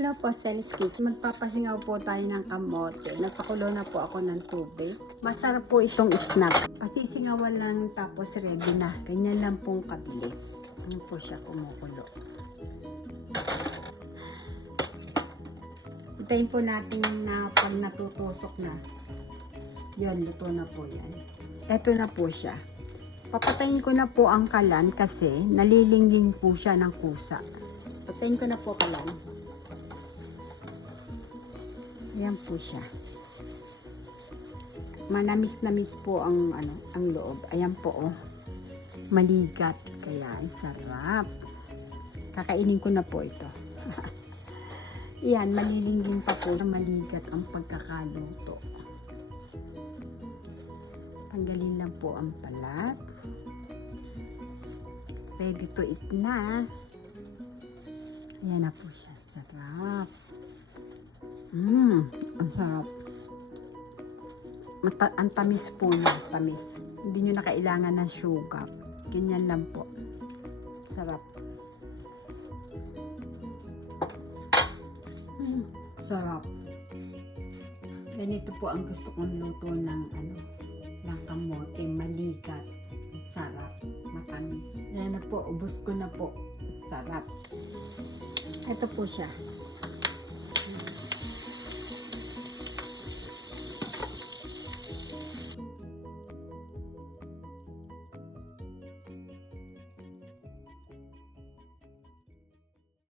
Hello po, Sally's Kitchen. Magpapasingaw po tayo ng kamote. Nagpakulo na po ako ng tubig. Masarap po itong snack. Pasisingawan lang tapos ready na. Ganyan lang pong kabilis. Ano po siya kumukulo. Hintayin po natin na pag natutusok na. Yan, luto na po yan. Eto na po siya. Papatayin ko na po ang kalan kasi nalilinggin po siya ng kusa. Patayin ko na po kalan. Ayan po siya. Manamis-namis po ang loob. Ayan po oh. Maligat. Kaya ang sarap. Kakainin ko na po ito. Ayan, malilinggin pa po. Maligat ang pagkakaluto. Tanggalin lang po ang balat. Ready to eat na. Ayan na po siya. Sarap. Ang sarap. Ang tamis po na. Tamis. Hindi nyo na kailangan ng sugar. Ganyan lang po. Sarap. Sarap. Ganito po ang gusto kong luto ng ng kamote. Maligat. Sarap. Matamis. Yan na po. Ubus ko na po. Sarap. Ito po siya.